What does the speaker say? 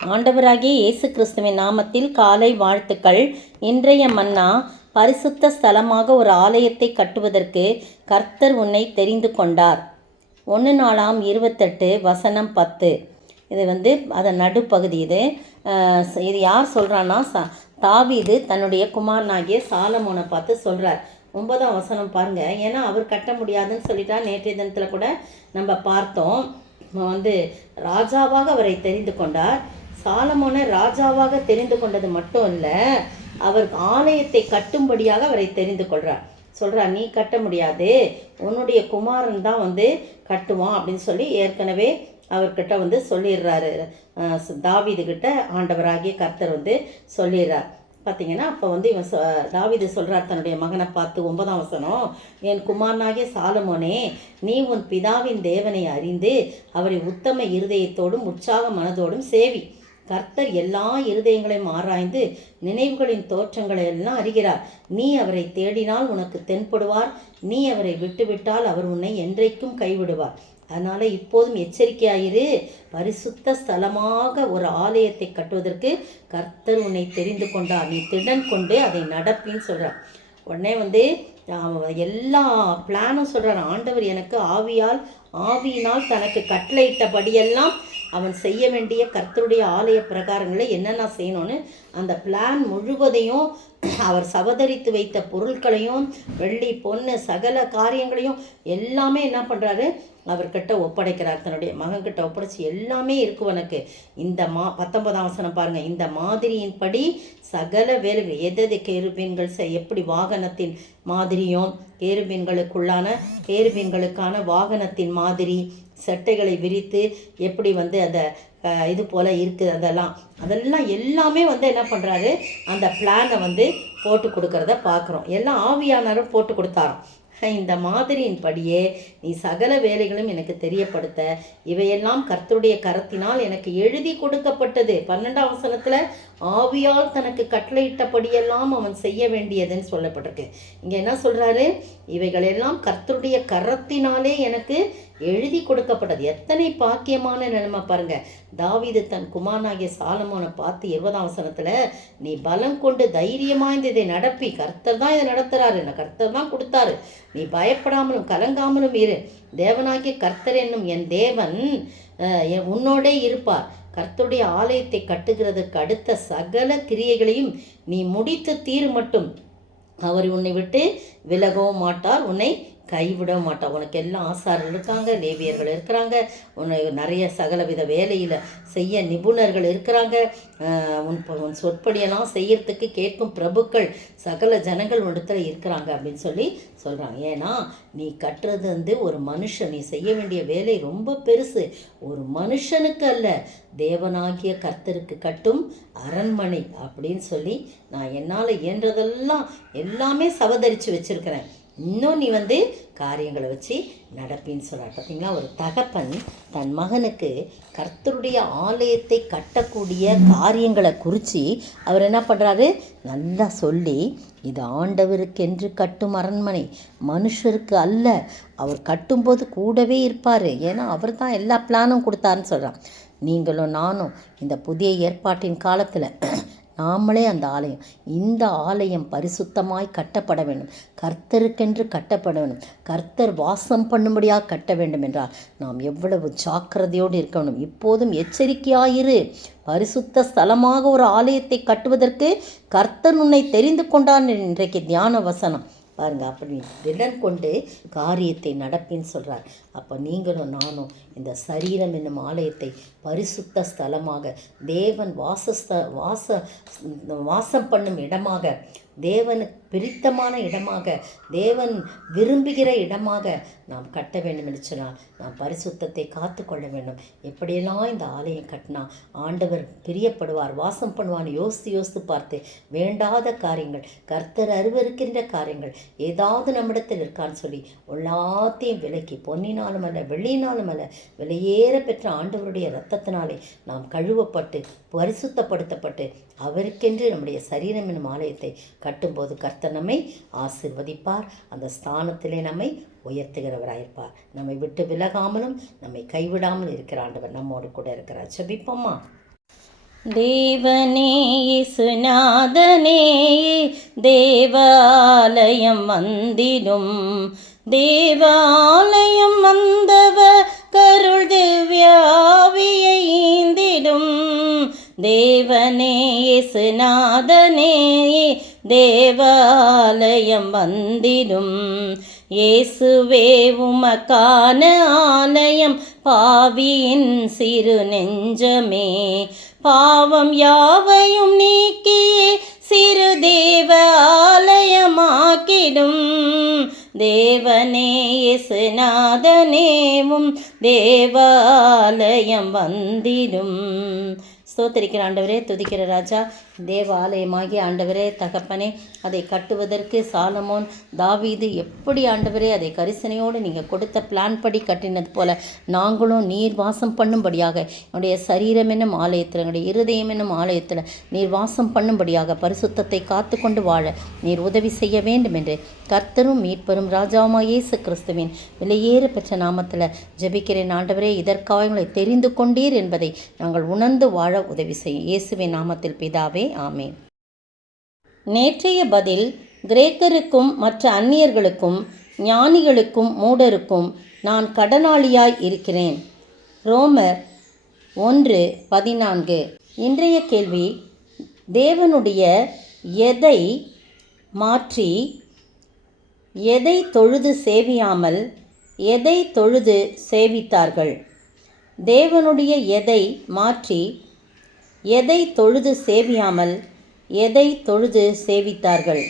ஆண்டவராகிய இயேசு கிறிஸ்துவின் நாமத்தில் காலை வாழ்த்துக்கள். இன்றைய மன்னா, பரிசுத்த ஸ்தலமாக ஒரு ஆலயத்தை கட்டுவதற்கு கர்த்தர் உன்னை தெரிந்து கொண்டார். 1 இது அதன் நடுப்பகுதி. இது யார் சொல்கிறான்னா, தாவீது தன்னுடைய குமாரனாகிய சாலமோனை பார்த்து சொல்கிறார். 9ஆம் வசனம் பாருங்கள். ஏன்னா அவர் கட்ட முடியாதுன்னு சொல்லிட்டா. நேற்றைய தினத்தில் கூட நம்ம பார்த்தோம். ராஜாவாக அவரை தெரிந்து கொண்டார். சாலமோனை ராஜாவாக தெரிந்து கொண்டது மட்டும் இல்லை, அவர் ஆலயத்தை கட்டும்படியாக அவரை தெரிந்து கொள்கிறார். சொல்கிறார், நீ கட்ட முடியாது, உன்னுடைய குமாரன் தான் கட்டுவான் அப்படின்னு சொல்லி ஏற்கனவே அவர்கிட்ட சொல்லிடுறாரு. தாவீதுகிட்ட ஆண்டவராகிய கர்த்தர் சொல்லிடுறார். பார்த்தீங்கன்னா, அப்போ இவன் தாவீது சொல்கிறார் தன்னுடைய மகனை பார்த்து. 9ஆம் வசனம், என் குமாரனாகிய சாலமோனே, நீ உன் பிதாவின் தேவனை அறிந்து அவரை உத்தம இருதயத்தோடும் உற்சாக மனதோடும் சேவி. கர்த்தர் எல்லா இருதயங்களையும் ஆராய்ந்து நினைவுகளின் தோற்றங்களை எல்லாம் அறிகிறார். நீ அவரை தேடினால் உனக்கு தென்படுவார், நீ அவரை விட்டுவிட்டால் அவர் உன்னை என்றைக்கும் கைவிடுவார். அதனால் இப்போதும் எச்சரிக்கையாயிரு. பரிசுத்த ஸ்தலமாக ஒரு ஆலயத்தை கட்டுவதற்கு கர்த்தர் உன்னை தெரிந்து கொண்டார். நீ திடன் கொண்டு அதை நடப்பின்னு சொல்கிறார். உடனே எல்லா பிளானும் சொல்கிறார். ஆண்டவர் எனக்கு ஆவியினால் தனக்கு கட்டளையிட்டபடியெல்லாம் அவன் செய்ய வேண்டிய கர்த்தருடைய ஆலய பிரகாரங்களை என்னென்ன செய்யணும்னு அந்த பிளான் முழுவதையும், அவர் சவதரித்து வைத்த பொருட்களையும், வெள்ளி பொண்ணு சகல காரியங்களையும் எல்லாமே என்ன பண்ணுறாரு, அவர்கிட்ட ஒப்படைக்கிறார். தன்னுடைய மகன்கிட்ட ஒப்படைச்சி, எல்லாமே இருக்கு உனக்கு. இந்த 19ஆம் வசனம் பாருங்கள். இந்த மாதிரியின்படி சகல வேலைகள் எது கேருபீன்கள் எப்படி வாகனத்தின் மாதிரியும், கேருபீன்களுக்கான வாகனத்தின் மாதிரி சட்டைகளை விரித்து எப்படி அந்த இது போல் இருக்குது, அதெல்லாம் எல்லாமே என்ன பண்ணுறாரு, அந்த பிளானை போட்டு கொடுக்கறத பார்க்குறோம். எல்லாம் ஆவியானரும் போட்டு கொடுத்தாரோம். இந்த மாதிரியின்படியே நீ சகல வேலைகளும் எனக்கு தெரியப்படுத்த இவையெல்லாம் கர்த்தருடைய கரத்தினால் எனக்கு எழுதி கொடுக்கப்பட்டது. 12ஆம் வசனத்தில் ஆவியால் தனக்கு கட்டளையிட்டபடியெல்லாம் அவன் செய்ய வேண்டியதுன்னு சொல்லப்பட்டிருக்கு. இங்கே என்ன சொல்கிறாரு, இவைகளெல்லாம் கர்த்தருடைய கரத்தினாலே எனக்கு எழுதி கொடுக்கப்பட்டது. எத்தனை பாக்கியமான நிலைமை பாருங்க. தாவீது தன் குமாரனாகிய சாலமோனை பார்த்து 20ஆம் வசனத்தில், நீ பலம் கொண்டு தைரியமாய்ந்து இதை நடப்பி, கர்த்தர் தான் இதை நடத்துகிறாரு, கர்த்தர் தான் கொடுத்தாரு, நீ பயப்படாமலும் கலங்காமலும் இரு. தேவனாகிய கர்த்தர் என்னும் என் தேவன் உன்னோடே இருப்பார். கர்த்தருடைய ஆலயத்தை கட்டுகிறதுக்கு அடுத்த சகல கிரியைகளையும் நீ முடித்து தீரு மட்டும் அவர் உன்னை விட்டு விலகவும் மாட்டார், உன்னை கைவிட மாட்டான். உனக்கு எல்லாம் ஆசாரர்கள் இருக்காங்க, லேவியர்கள் இருக்கிறாங்க, உன்னை நிறைய சகலவித வேலையில் செய்ய நிபுணர்கள் இருக்கிறாங்க, உன் சொற்படியெல்லாம் செய்யறதுக்கு கேட்கும் பிரபுக்கள் சகல ஜனங்கள் இடத்துல இருக்கிறாங்க அப்படின்னு சொல்லி சொல்கிறாங்க. ஏன்னா நீ கட்டுறது ஒரு மனுஷன், நீ செய்ய வேண்டிய வேலை ரொம்ப பெருசு. ஒரு மனுஷனுக்கு அல்ல, தேவனாகிய கர்த்தருக்கு கட்டும் அரண்மனை அப்படின்னு சொல்லி நான் என்னால் இயன்றதெல்லாம் எல்லாமே சவதரித்து வச்சுருக்கிறேன். இன்னும் நீ காரியங்களை வச்சு நடப்பின்னு சொல்கிறார். பார்த்தீங்களா, ஒரு தகப்பன் தன் மகனுக்கு கர்த்தருடைய ஆலயத்தை கட்டக்கூடிய காரியங்களை குறித்து அவர் என்ன பண்ணுறாரு, நல்லா சொல்லி, இது ஆண்டவருக்கென்று கட்டும் அரண்மனை, மனுஷருக்கு அல்ல. அவர் கட்டும்போது கூடவே இருப்பார், ஏன்னா அவர் தான் எல்லா பிளானும் கொடுத்தாருன்னு சொல்கிறான். நீங்களும் நானும் இந்த புதிய ஏற்பாட்டின் காலத்தில் நாமளே அந்த ஆலயம், இந்த ஆலயம் பரிசுத்தமாய் கட்டப்பட வேண்டும், கர்த்தருக்கென்று கட்டப்பட வேண்டும், கர்த்தர் வாசம் பண்ணும்படியாக கட்ட வேண்டும் என்றால் நாம் எவ்வளவு ஜாக்கிரதையோடு இருக்க வேண்டும். இப்போதும் எச்சரிக்கையாயிரு. பரிசுத்த ஸ்தலமாக ஒரு ஆலயத்தை கட்டுவதற்கு கர்த்தர் உன்னை தெரிந்து கொண்டான். இன்றைக்கு தியான வசனம் பாருங்கள். அப்படி திடன் கொண்டு காரியத்தை நடப்பின்னு சொல்கிறார். அப்போ நீங்களும் நானும் இந்த சரீரம் என்னும் ஆலயத்தை பரிசுத்த ஸ்தலமாக, தேவன் வாசம் பண்ணும் இடமாக, தேவனுக்கு பிரித்தமான இடமாக, தேவன் விரும்புகிற இடமாக நாம் கட்ட வேண்டும் என்று சொன்னால் நாம் பரிசுத்தத்தை காத்து கொள்ள வேண்டும். எப்படியெல்லாம் இந்த ஆலயம் கட்டினா ஆண்டவர் பிரியப்படுவார், வாசம் பண்ணுவான்னு யோசித்து பார்த்து வேண்டாத காரியங்கள், கர்த்தர் அருவருக்கின்ற காரியங்கள் ஏதாவது நம்மிடத்தில் இருக்கான்னு சொல்லி எல்லாத்தையும் விலைக்கு, பொன்னினாலும் அல்ல வெள்ளினாலும் அல்ல, விலையேற பெற்ற ஆண்டவருடைய இரத்தத்தினாலே நாம் கழுவப்பட்டு பரிசுத்தப்படுத்தப்பட்டு அவருக்கென்று நம்முடைய சரீரம் என்னும் ஆலயத்தை கட்டும்போது கர்த்தர் நம்மை ஆசீர்வதிப்பார். அந்த ஸ்தானத்திலே நம்மை உயர்த்துகிறவராயிருப்பார். நம்மை விட்டு விலகாமலும் நம்மை கைவிடாமல் இருக்கிற ஆண்டவர் நம்மோடு கூட இருக்கிறார். ஜெபிப்போமா. தேவனே இயேசுநாதனே தேவாலயம் வந்திடும், தேவாலயம் வந்தவர் கருள் திவ்யாவியை ஈந்திடும். தேவனே இயேசுநாதனே தேவாலயம் வந்திடும். இயேசுவே உமக்கான ஆலயம் பாவியின் சிறு நெஞ்சமே, பாவம் யாவையும் நீக்கியே சிறு தேவ ஆலயமாக்கிடும். தேவனே இயேசுநாதனேவும் தேவாலயம் வந்திடும். ஸ்தோத்திரிக்கிற ஆண்டவரே, துதிக்கிற ராஜா, தேவாலயமாகிய ஆண்டவரே தகப்பனே, அதை கட்டுவதற்கு சாலமோன் தாவீது எப்படி ஆண்டவரே அதை கரிசனையோடு நீங்கள் கொடுத்த பிளான் படி கட்டினது போல நாங்களும் நீர் வாசம் பண்ணும்படியாக என்னுடைய சரீரம் என்னும் ஆலயத்தில், என்னுடைய இருதயம் என்னும் ஆலயத்தில் நீர் வாசம் பண்ணும்படியாக பரிசுத்தத்தை காத்து கொண்டு வாழ நீர் உதவி செய்ய வேண்டும் என்று கர்த்தரும் மீட்பரும் ராஜாவுமாய் இயேசு கிறிஸ்துவின் விலையேற பெற்ற நாமத்தில் ஜெபிக்கிறேன் ஆண்டவரே. இதற்காக எங்களை தெரிந்து கொண்டீர் என்பதை நாங்கள் உணர்ந்து வாழ உதவி செய்யும் இயேசுவின் நாமத்தில் பிதாவே, ஆமென். நேற்றைய பதில், கிரேக்கருக்கும் மற்ற அந்நியர்களுக்கும் ஞானிகளுக்கும் மூடருக்கும் நான் கடனாளியாய் இருக்கிறேன். ரோமர் 1:14. இன்றைய கேள்வி, தேவனுடைய எதை மாற்றி எதை தொழுது சேவியாமல் எதை தொழுது சேவித்தார்கள்? தேவனுடைய எதை மாற்றி எதை தொழுது சேவியாமல் எதை தொழுது சேவித்தார்கள்?